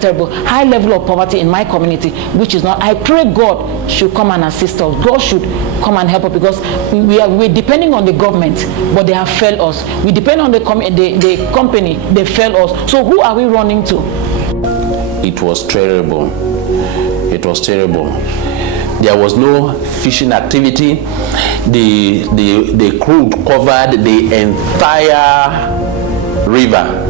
terrible. High level of poverty in my community, which is not. I pray God should come and assist us. God should come and help us, because we're depending on the government, but they have failed us. We depend on the company, they failed us. So who are we running to? It was terrible. It was terrible. There was no fishing activity. The crude covered the entire river.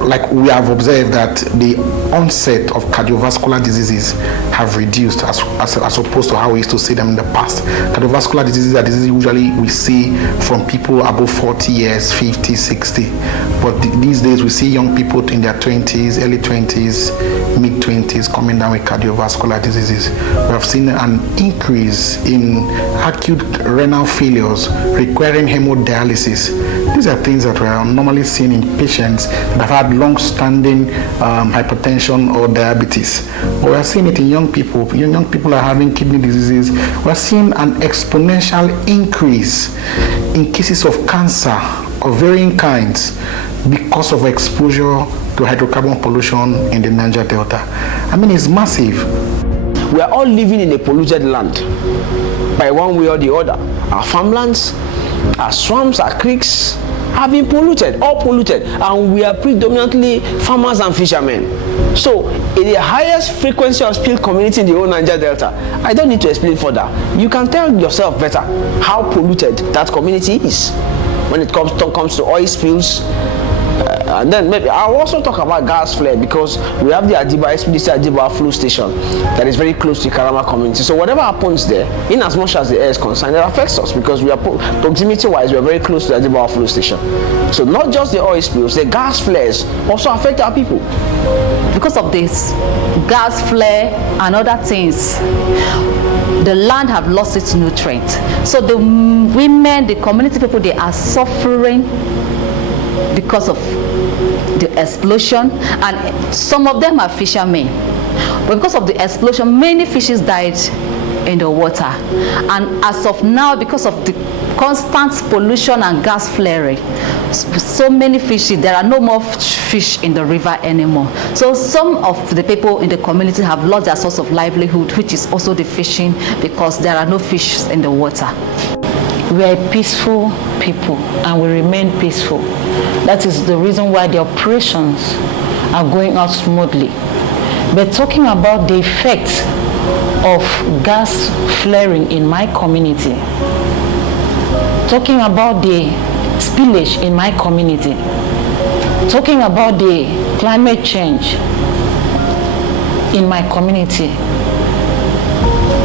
Like we have observed that the onset of cardiovascular diseases have reduced as opposed to how we used to see them in the past. Cardiovascular diseases are diseases usually we see from people above 40 years, 50, 60. But these days we see young people in their 20s, early 20s, mid 20s coming down with cardiovascular diseases. We have seen an increase in acute renal failures requiring hemodialysis. These are things that were normally seen in patients that have had long-standing hypertension or diabetes. But we're seeing it in young people. Young people are having kidney diseases. We're seeing an exponential increase in cases of cancer of varying kinds because of exposure to hydrocarbon pollution in the Niger Delta. I mean, it's massive. We are all living in a polluted land by one way or the other. Our farmlands, our swamps, our creeks have been polluted, all polluted, and we are predominantly farmers and fishermen. So, in the highest frequency of spilled community in the whole Niger Delta, I don't need to explain further. You can tell yourself better how polluted that community is when it comes to oil spills. And then maybe I'll also talk about gas flare, because we have the SPDC Adiba fuel station that is very close to the Karama community. So whatever happens there, in as much as the air is concerned, it affects us, because we are proximity-wise, we are very close to the Adiba fuel station. So not just the oil spills, the gas flares also affect our people. Because of this gas flare and other things, the land have lost its nutrients. So the women, the community people, they are suffering because of the explosion, and some of them are fishermen. But because of the explosion, many fishes died in the water. And as of now, because of the constant pollution and gas flaring, so many fish, there are no more fish in the river anymore. So some of the people in the community have lost their source of livelihood, which is also the fishing, because there are no fish in the water. We are a peaceful people, and we remain peaceful. That is the reason why the operations are going out smoothly. But talking about the effects of gas flaring in my community, talking about the spillage in my community, talking about the climate change in my community,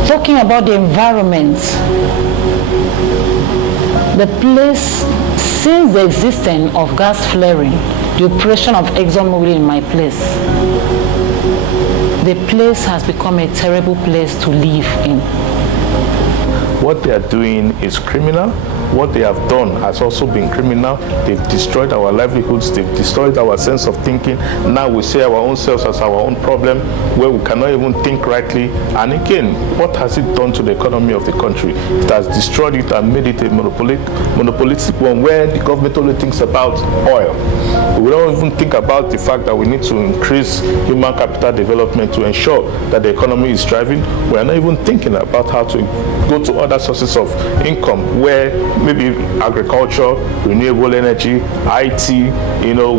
talking about the environment, the place, since the existence of gas flaring, the operation of ExxonMobil in my place, the place has become a terrible place to live in. What they are doing is criminal. What they have done has also been criminal. They've destroyed our livelihoods. They've destroyed our sense of thinking. Now we see our own selves as our own problem, where we cannot even think rightly. And again, what has it done to the economy of the country? It has destroyed it and made it a monopolistic one, where the government only thinks about oil. We don't even think about the fact that we need to increase human capital development to ensure that the economy is thriving. We are not even thinking about how to go to other sources of income, where maybe agriculture, renewable energy, IT,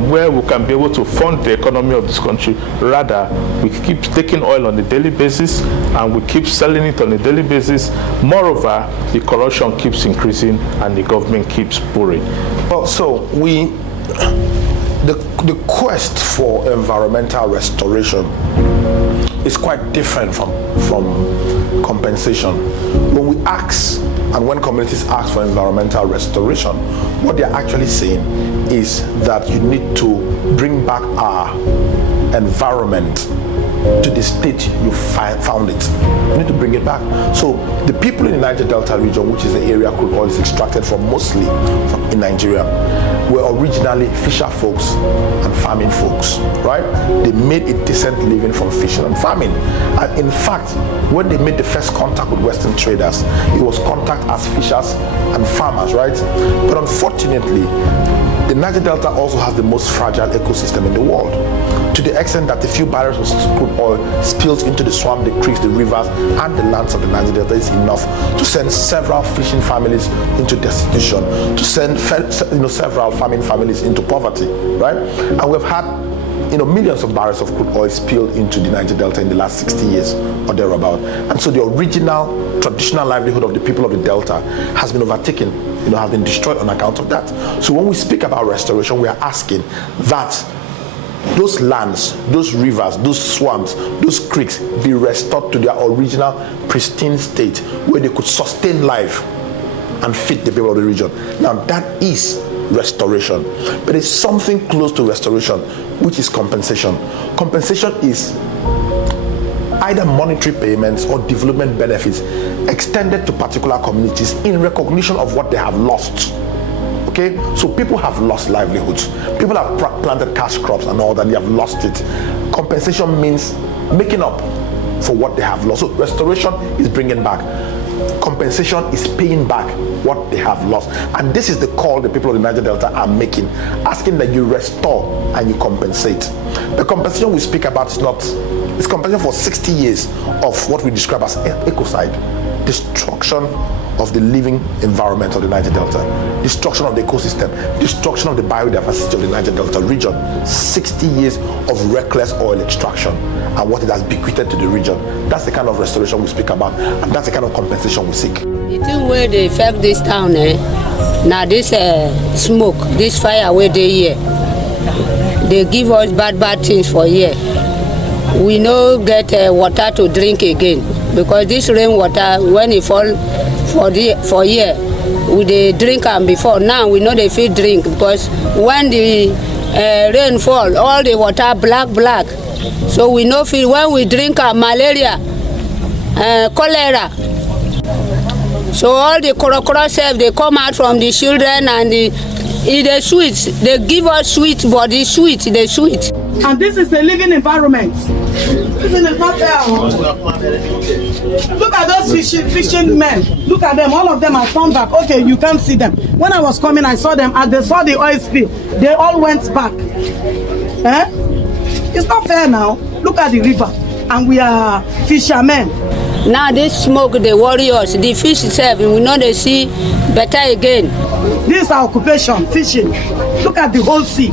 where we can be able to fund the economy of this country. Rather, we keep taking oil on a daily basis and we keep selling it on a daily basis. Moreover, the corruption keeps increasing and the government keeps borrowing. Well, so the quest for environmental restoration is quite different from compensation. When we ask, and when communities ask for environmental restoration, what they're actually saying is that you need to bring back our environment to the state you found it. You need to bring it back. So the people in the Niger Delta region, which is the area crude oil is extracted from mostly in Nigeria, were originally fisher folks and farming folks, right? They made a decent living from fishing and farming. And in fact, when they made the first contact with Western traders, it was contact as fishers and farmers, right? But unfortunately, the Niger Delta also has the most fragile ecosystem in the world. to the extent that a few barrels of crude oil spilled into the swamp, the creeks, the rivers, and the lands of the Niger Delta is enough to send several fishing families into destitution, to send several farming families into poverty, right? And we've had millions of barrels of crude oil spilled into the Niger Delta in the last 60 years or thereabout. And so the original traditional livelihood of the people of the Delta has been overtaken, has been destroyed on account of that. So when we speak about restoration, we are asking that those lands, those rivers, those swamps, those creeks be restored to their original pristine state where they could sustain life and feed the people of the region. Now that is restoration. But there's something close to restoration, which is compensation. Compensation is either monetary payments or development benefits extended to particular communities in recognition of what they have lost. Okay, so people have lost livelihoods. People have planted cash crops and all that, they have lost it. Compensation means making up for what they have lost. So restoration is bringing back. Compensation is paying back what they have lost. And this is the call the people of the Niger Delta are making, asking that you restore and you compensate. The compensation we speak about it's compensation for 60 years of what we describe as ecocide, destruction of the living environment of the Niger Delta, destruction of the ecosystem, destruction of the biodiversity of the Niger Delta region. 60 years of reckless oil extraction and what it has bequeathed to the region. That's the kind of restoration we speak about, and that's the kind of compensation we seek. The thing where they affect this town, now this smoke, this fire where they here, they give us bad things for here. We no get water to drink again because this rainwater, when it fall for here, we dey drink them before. Now we know they feel drink because when the rain fall, all the water black. So we know feel when we drink malaria, cholera. So all the korokoro self they come out from the children and the sweet. They give us sweet body, sweet. And this is a living environment. This is not fair. Look at those fishing men. Look at them. All of them are come back. Okay, you can't see them. When I was coming, I saw them. As they saw the oil spill, they all went back. It's not fair now. Look at the river. And we are fishermen. Now this smoke, the warriors, the fish itself, we know they see better again. This is our occupation, fishing. Look at the whole sea.